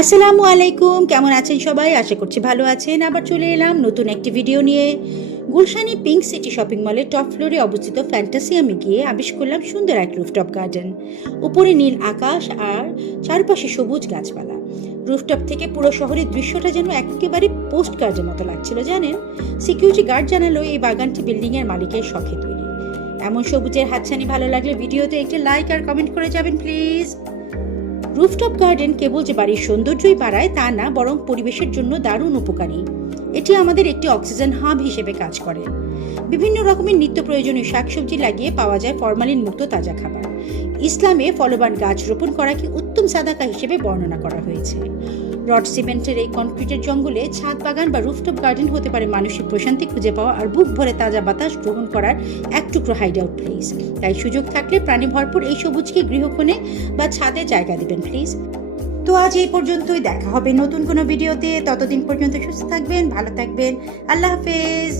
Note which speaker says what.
Speaker 1: আসসালামু আলাইকুম, কেমন আছেন সবাই? আশা করছি ভালো আছেন। আবার চলে এলাম নতুন একটি ভিডিও নিয়ে। গুলশানি পিঙ্ক সিটি শপিং মলের টপ ফ্লোরে অবস্থিত ফ্যান্টাসিয়ামে গিয়ে আবিষ্কার করলাম সুন্দর এক রুফটপ গার্ডেন উপরে নীল আকাশ আর চারপাশে সবুজ গাছপালা। রুফটপ থেকে পুরো শহরের দৃশ্যটা যেন একেবারে পোস্ট গার্ডের মতো লাগছিল, জানেন? সিকিউরিটি গার্ড জানালো, এই বাগানটি বিল্ডিং এর মালিকের শখে তৈরি। এমন সবুজের হাতছানি ভালো লাগলে ভিডিওতে একটি লাইক আর কমেন্ট করে যাবেন প্লিজ রুফটপ গার্ডেন কেবল যে বাড়ির সৌন্দর্যই বাড়ায় তা না, বরং পরিবেশের জন্য দারুণ উপকারী। এটি আমাদের একটি অক্সিজেন হাব হিসেবে কাজ করে। বিভিন্ন রকমের নিত্য প্রয়োজনীয় শাকসবজি লাগিয়ে পাওয়া যায় ফরমালিন মুক্ত তাজা খাবার। ইসলামে ফলবান গাছ রোপণ করাকে উত্তম সাদাকা হিসেবে বর্ণনা করা হয়েছে। রড সিমেন্টের এই কনক্রিটের জঙ্গলে ছাদ বাগান বা রুফটপ গার্ডেন হতে পারে মানসিক প্রশান্তি খুঁজে পাওয়া আর বুক ভরে তাজা বাতাস গ্রহণ করার এক টুকরো হাইড আউট প্লেস তাই সুযোগ থাকলে প্রাণী ভরপুর এই সবুজকে গৃহকোণে বা ছাদে জায়গা দিবেন প্লিজ তো আজ এই পর্যন্তই, দেখা হবে নতুন কোনো ভিডিওতে ততদিন পর্যন্ত সুস্থ থাকবেন, ভালো থাকবেন। আল্লাহ হাফেজ।